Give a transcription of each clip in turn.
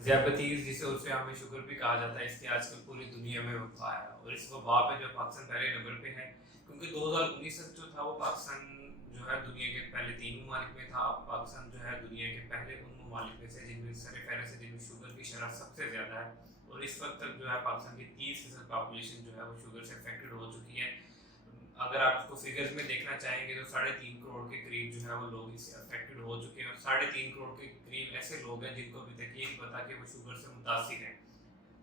ज़ियापतीज़ जिसे उर्फ़े आम में शुगर भी कहा जाता है, इसकी आजकल पूरी दुनिया में वबा है और इस वबा पे जो पाकिस्तान पहले नंबर पे है क्योंकि 2019 तक जो था वो पाकिस्तान जो है दुनिया के पहले 3 ममालिक में था। अब पाकिस्तान जो है दुनिया के पहले उन ममालिक में से जिनमें सर-ए-फ़हरिस्त है, जिनमें शुगर की शरह सबसे ज़्यादा है और इस वक़्त तक जो है पाकिस्तान की 30% पॉपुलेशन जो है वो शुगर से अफ़ेक्टेड हो चुकी है। अगर आप इसको फिगर्स में देखना चाहेंगे तो 3.5 करोड़ के करीब जो है वो लोग इससे अफेक्टेड हो चुके हैं और 3.5 करोड़ के करीब ऐसे लोग हैं जिनको अभी तक ये नहीं पता कि वो शुगर से मुतासिर हैं।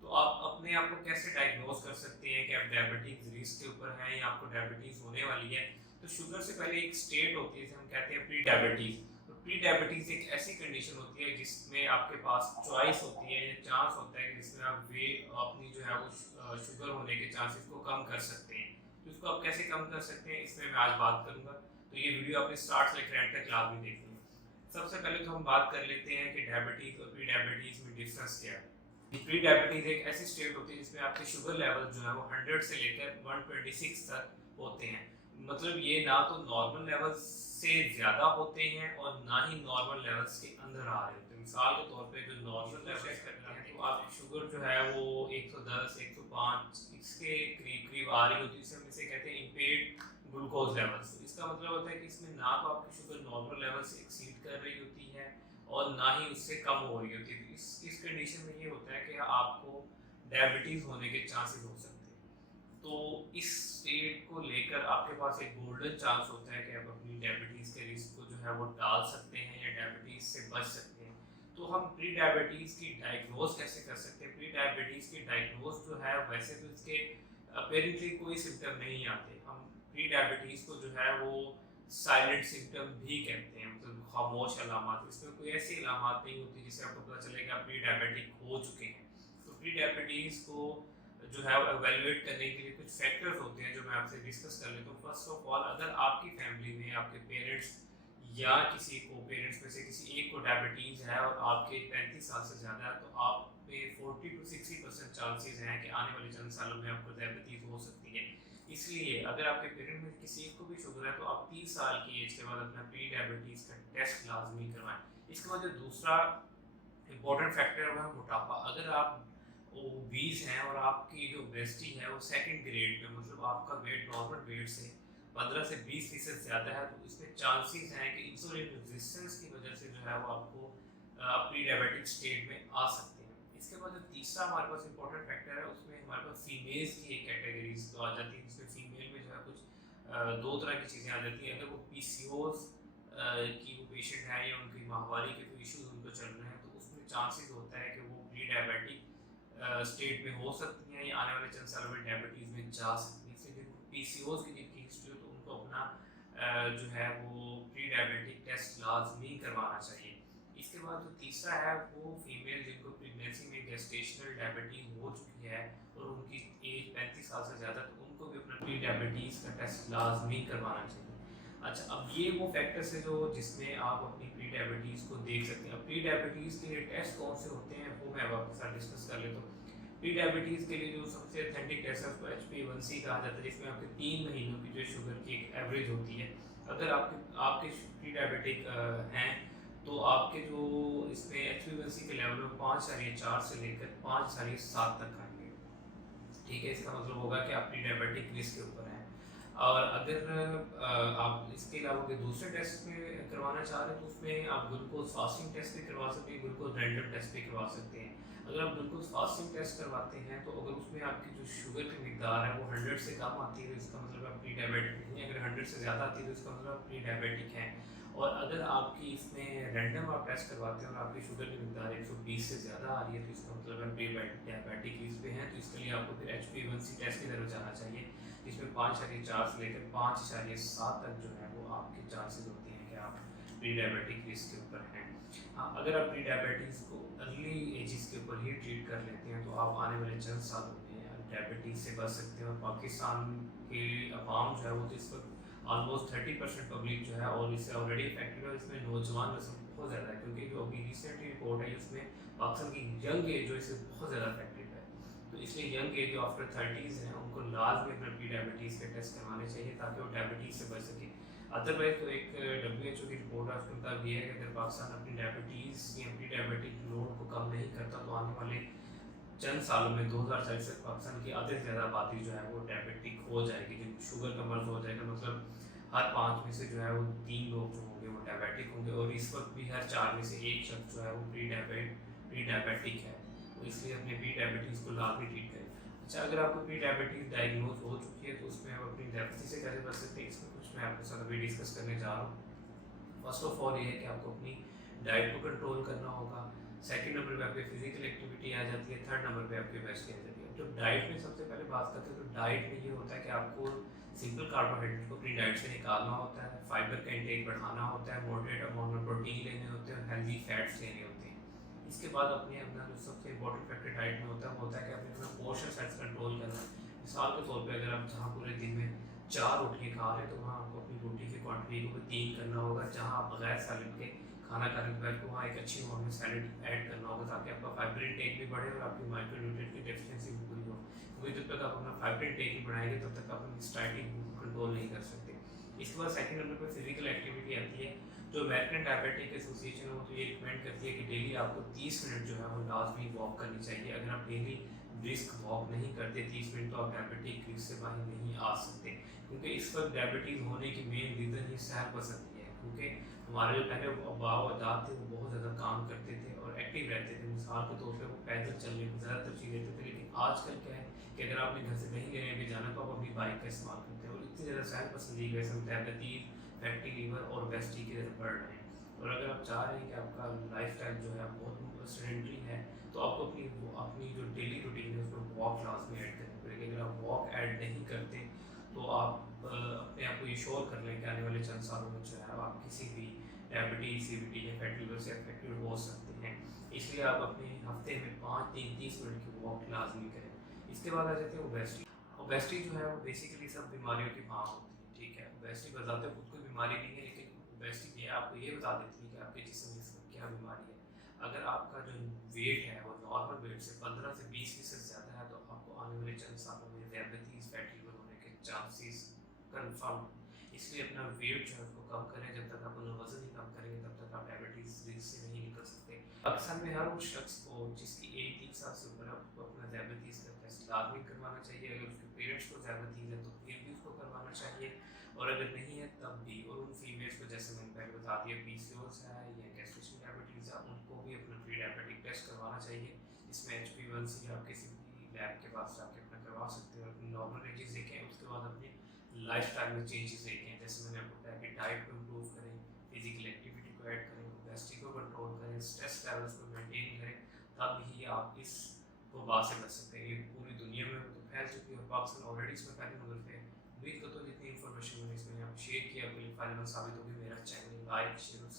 तो आप अपने आप को कैसे डायग्नोज कर सकते हैं कि आप डायबिटीज रिस्क के ऊपर हैं या आपको डायबिटीज होने वाली है। तो शुगर से पहले एक स्टेट होती है जिसे हम कहते हैं प्री डायबिटीज। तो प्री डायबिटीज एक ऐसी कंडीशन होती है जिसमें आपके पास चॉइस होती है या चांस होता है कि जिसमें आप वे अपनी जो है वो शुगर होने के चांसेस को कम कर सकते हैं। तो इसको आप कैसे कम कर सकते हैं इसमें मैं आज बात करूंगा। तो ये वीडियो आपने स्टार्ट से लेकर एंड तक लाजमी देखनी है। सबसे पहले तो हम बात कर लेते हैं कि डायबिटीज और प्री डायबिटीज में डिफरेंस क्या है। प्री डायबिटीज एक ऐसी स्टेट होती है जिसमें आपके शुगर लेवल जो है वो 100 से लेकर 126 तक होते हैं। मतलब ये ना तो नॉर्मल लेवल से ज़्यादा होते हैं और ना ही नॉर्मल लेवल्स के अंदर आ रहे होते हैं। मिसाल के तौर पे जो नॉर्मल लेवल चेक करते हैं तो आपकी शुगर जो है वो 110 105 इसके करीब करीब आ रही होती है, जिसे हम इसे कहते हैं इम्पेयर्ड ग्लूकोज लेवल्स। इसका मतलब होता है कि इसमें ना तो आपकी शुगर नॉर्मल लेवल से एक्सीड कर रही होती है और ना ही उससे कम हो रही होती है। इस कंडीशन में ये होता है कि आपको डायबिटीज़ होने के चांसेस हो सकते हैं। तो इस स्टेट को लेकर आपके पास एक गोल्डन चांस होता है कि आप अपनी डायबिटीज़ के रिस्क को जो है वो टाल सकते हैं या डायबिटीज़ से बच सकते हैं। तो हम प्री डायबिटीज़ की डायग्नोज कैसे कर सकते हैं। प्री डायबिटीज़ की डायग्नोज जो है वैसे तो इसके अपेरेंटली कोई सिम्टम नहीं आते। हम प्री डायबिटीज़ को जो है वो साइलेंट सिम्टम भी कहते हैं, मतलब खामोश अलामत। इसमें कोई ऐसी अलामत नहीं होती जिससे आपको पता चले कि आप प्री डायबिटिक हो चुके हैं। तो प्री डायबिटीज़ को जो है एवेलुएट करने के लिए कुछ फैक्टर्स होते हैं जो मैं आपसे डिस्कस कर लेता हूँ। फर्स्ट ऑफ ऑल, अगर आपकी फैमिली में आपके पेरेंट्स या किसी को पेरेंट्स में से किसी एक को डायबिटीज़ है और आपके 35 साल से ज़्यादा है तो आप पे 40 to 60% चांसेस हैं कि आने वाले चंद सालों में आपको डायबिटीज़ हो सकती है। इसलिए अगर आपके पेरेंट में किसी एक को भी शुगर है तो आप 30 साल की एज के बाद अपना प्री डायबिटीज़ का टेस्ट लाजमी करवाएं। इसके बाद जो दूसरा इंपॉर्टेंट फैक्टर है वो है मोटापा। अगर आप ओबीस हैं और आपकी जो ओबेसिटी है वो सेकंड ग्रेड पे, मतलब आपका वेट नॉर्मल वेट से 15 से 20% ज़्यादा है, तो इसमें चांसेस हैं कि इंसुलिन रेजिस्टेंस की वजह से जो है वो आपको प्री डायबिटिक स्टेट में आ सकते हैं। इसके बाद जो तीसरा हमारे पास इंपॉर्टेंट फैक्टर है उसमें हमारे पास फीमेल्स की एक कैटेगरीज तो आ जाती है, जिसमें फीमेल में जो है कुछ दो तरह की चीज़ें आ जाती हैं। अगर वो पीसीओएस की वो पेशेंट है या उनकी माहवारी के कोई इश्यूज उनको चल रहे हैं तो उसमें चांसेस होता है कि वो प्री डायबिटिक स्टेट में हो सकती हैं या आने वाले चंद सालों में डायबिटीज़ में जा सकती हैं। इसलिए जिनको पीसीओएस की जिनकी हिस्ट्री हो तो उनको अपना जो है वो प्री डायबिटिक टेस्ट लाजमी करवाना चाहिए। इसके बाद जो तीसरा है वो फीमेल जिनको प्रेगनेंसी में गेस्टेशनल डायबिटीज़ हो चुकी है और उनकी एज 35 साल से ज़्यादा, तो उनको भी अपना प्री डायबिटीज़ का टेस्ट लाजमी करवाना चाहिए। अच्छा, अब ये वो फैक्टर्स है जो जिसमें आप अपनी प्री डायबिटीज़ को देख सकते हैं। अब प्री डायबिटीज़ के लिए टेस्ट कौन से होते हैं वो मैं अब आपके साथ डिस्कस कर लेता हूँ। प्री डायबिटीज़ के लिए जो सबसे ऑथेंटिक टेस्ट है उसको HbA1c कहा जाता है, जिसमें आपके 3 महीनों की जो शुगर की एक एवरेज होती है। अगर आपके आपके प्री डायबिटिक हैं तो आपके जो इसमें HbA1c के लेवल में 5.4 से लेकर 5.7 तक आएंगे। ठीक है, इसका मतलब होगा कि आप प्री डायबिटिक रिस्क के ऊपर हैं। और अगर आप इसके अलावा कोई दूसरे टेस्ट में करवाना चाह रहे हैं तो उसमें आप ग्लूकोज फास्टिंग टेस्ट भी करवा सकते हैं, ग्लूकोज रैंडम टेस्ट भी करवा सकते हैं। अगर आप ग्लूकोज फास्टिंग टेस्ट करवाते हैं तो अगर उसमें आपकी जो शुगर की मिकदार है वो 100 से कम आती है तो इसका मतलब आप प्री डायबिटिक नहीं है। अगर 100 से ज़्यादा आती है तो इसका मतलब आप प्री डायबिटिक हैं। और अगर आपकी इसमें रैंडम आप टेस्ट करवाते हैं और आपकी शुगर की मिकदार 120 से ज़्यादा आ रही है तो इसका मतलब आप प्री डायबिटिक रिस्क पे हैं। तो इसके लिए आपको फिर HbA1c टेस्ट की तरफ जाना चाहिए, जिसमें 5.4 से लेकर 5.7 तक जो है वो आपके चांसेस होते हैं कि आप प्री डायबिटिक रिस्क के ऊपर हैं। हाँ, अगर आप प्री डायबिटीज़ को अर्ली एजेस के ऊपर ही ट्रीट कर लेते हैं तो आप आने वाले चंद सालों में डायबिटीज़ से बच सकते हैं। और पाकिस्तान के अवाम जो है वो तो इस वक्त ऑलमोस्ट 30% पब्लिक जो है और इससे ऑलरेडी इफेक्टेड है। इसमें नौजवान नस्ल बहुत ज़्यादा है क्योंकि जो अभी रिसेंटली रिपोर्ट है उसमें पाकिस्तान की यंग एज जो इससे बहुत ज़्यादा इफेक्टेड है। तो इसलिए यंग एज जो आफ्टर 30s हैं उनको लाजमी अपना प्री डायबिटीज़ के टेस्ट करवाने चाहिए ताकि वो डायबिटीज़ से बच सके। अदरवाइज तो एक WHO की रिपोर्ट है, उसके मुताबिक ये है कि अगर पाकिस्तान अपनी डायबिटीज़ या प्री डायबिटिक लोड को कम नहीं करता तो आने वाले चंद सालों में 2040 तक पाकिस्तान की आधे से ज़्यादा आबादी जो है वो डायबिटिक हो जाएगी, जिनको शुगर का मर्ज हो जाएगा। मतलब हर 5 में से जो है वो 3 लोग जो होंगे वो डायबिटिक होंगे, और इस वक्त भी हर 4 में से एक शख्स जो है वो प्री डायबिटिक है। तो इसलिए अपने प्री डायबिटीज़ को लाजमी ट्रीट करें। अच्छा, अगर आपको प्री डायबिटीज़ डायग्नोज हो चुकी है तो उसमें आप अपनी डायबिटीज़ से कैसे बच सकते हैं, इसमें कुछ मैं आपके साथ अभी डिस्कस करने जा रहा हूँ। फर्स्ट ऑफ ऑल ये है कि आपको अपनी डाइट को कंट्रोल करना होगा। सेकंड नंबर पे आपकी फिजिकल एक्टिविटी आ जाती है। थर्ड नंबर पे आपकी ओबेसिटी आ जाती है। तो डाइट में सबसे पहले बात करते हैं, तो डाइट में ये होता है कि आपको सिंपल कार्बोहाइड्रेट को अपनी डाइट से निकालना होता है, फाइबर का इंटेक बढ़ाना होता है, मॉडरेट अमाउंट में प्रोटीन लेने होते हैं, हेल्दी फैट्स लेने होते हैं। इसके बाद अपने अपना जो सबसे इंपॉर्टेंट फैक्टर डाइट में होता है वो होता है कि आपने अपना पोर्शन साइज कंट्रोल करना है। मिसाल के तौर पे अगर आप जहाँ पूरे दिन में 4 रोटियाँ खा रहे हैं तो वहाँ आपको अपनी रोटी की क्वांटिटी को 3 करना होगा। जहाँ आप बगैर सैलेड के खाना खाने के बाद को वहाँ एक अच्छी अमाउंट में सैलेड ऐड करना होगा, ताकि आपका फाइबर इंटेक भी बढ़े और आपकी माइक्रोन्यूट्रिएंट की डेफिशिएंसी भी पूरी हो। क्योंकि जब तक आप अपना फाइबर इंटेक ही बढ़ाएंगे तब तक आप अपनी स्टार्टिंग को कंट्रोल नहीं कर सकते। इसके बाद सेकंड नंबर पर फिजिकल एक्टिविटी आती है। जो अमेरिकन डायबिटिक एसोसिएशन है वो तो ये रिकमेंड करती है कि डेली आपको 30 मिनट जो है वो लाजमी वॉक करनी चाहिए। अगर आप डेली ब्रिस्क वॉक नहीं करते 30 मिनट तो आप डायबिटिक रिस्क से बाहर नहीं आ सकते, क्योंकि इस वक्त डायबिटीज़ होने की मेन रीज़न ही सैर पसंद है। क्योंकि हमारे जो पहले अब्बाओ अजाद थे वो बहुत ज़्यादा काम करते थे और एक्टिव रहते थे। मिसाल के तौर पर वो पैदल चलने को ज़्यादा तरजीह देते थे, लेकिन आजकल क्या है कि अगर आपने घर से कहीं लेने भी जाना तो आप अपनी बाइक का इस्तेमाल करते हैं, और इतनी ज़्यादा सैर पसंदी की वजह से डायबिटीज़, फैटी लीवर और ओबेसिटी की तरफ बढ़ रहे हैं। और अगर आप चाह रहे हैं कि आपका लाइफस्टाइल जो है बहुत सेडेंटरी है तो आपको अपनी जो डेली रूटीन है उसमें वॉक लाजमी ऐड करनी पड़ेगी। अगर आप वॉक ऐड नहीं करते तो आप अपने आप को ये श्योर कर लें कि आने वाले चंद सालों में जो है आप किसी भी डायबिटीज, सीवीटी या फैटी लिवर से अफेक्टेड हो सकते हैं। इसलिए आप अपने हफ्ते में 5-3-30 मिनट की वॉक लाजमी करें। इसके बाद आ जाते हैं ओबेसिटी। ओबेसिटी जो है वो बेसिकली सब बीमारियों की माँ होती है, ठीक है। ओबेसिटी बताते खुद कोई बीमारी नहीं है, लेकिन ओबेसिटी ये आपको ये बता देती है कि आपके जिस्म में इस वक्त क्या बीमारी है। अगर आपका जो वेट है वो नॉर्मल वेट से 15 से 20% ज़्यादा है तो आपको आने वाले चंद सालों में डायबिटीज़, फैटी लिवर होने के चांसेस कन्फर्म। इसलिए अपना वेट जो है उसको कम करें। जब तक आप अपना वजन ही कम करेंगे तब तक आप डायबिटीज़ रिस्क से नहीं निकल सकते। पाकिस्तान में हर उस शख्स को जिसकी एज 30 साल से ऊपर है उसको अपना डायबिटीज़ का टेस्ट लाजमी करवाना चाहिए। अगर उसके पेरेंट्स को डायबिटीज़ है तो फिर भी उसको करवाना चाहिए, और अगर नहीं है तब भी। और उन फीमेल्स को जैसे मैंने पहले बता दिया PCOS है या गैस्ट्रेशन डायबिटीज़ है उनको भी अपना प्री डायबिटिक टेस्ट करवाना चाहिए। इसमें HbA1c आप किसी भी लैब के पास जाके अपना करवा सकते हो। अपनी नॉर्मल रेंजेस देखें, उसके बाद अपने लाइफस्टाइल में चेंजेस देखें। जैसे मैंने आपको बताया कि डाइट को इम्प्रूव करें, फिजिकल एक्टिविटी को ऐड करें, ओबेसिटी को कंट्रोल करें, स्ट्रेस लेवल्स को मेंटेन करें, तब ही आप इस वबा से बच सकते हैं। ये पूरी दुनिया में तो फैल चुकी है और पाकिस्तान ऑलरेडी इसमें पहले नंबर पे है। उम्मीद करता हूँ जितनी इन्फॉर्मेशन मैंने इसमें यहाँ शेयर किया आपके लिए फायदेमंद साबित होगी। मेरा चैनल लाइक, शेयर और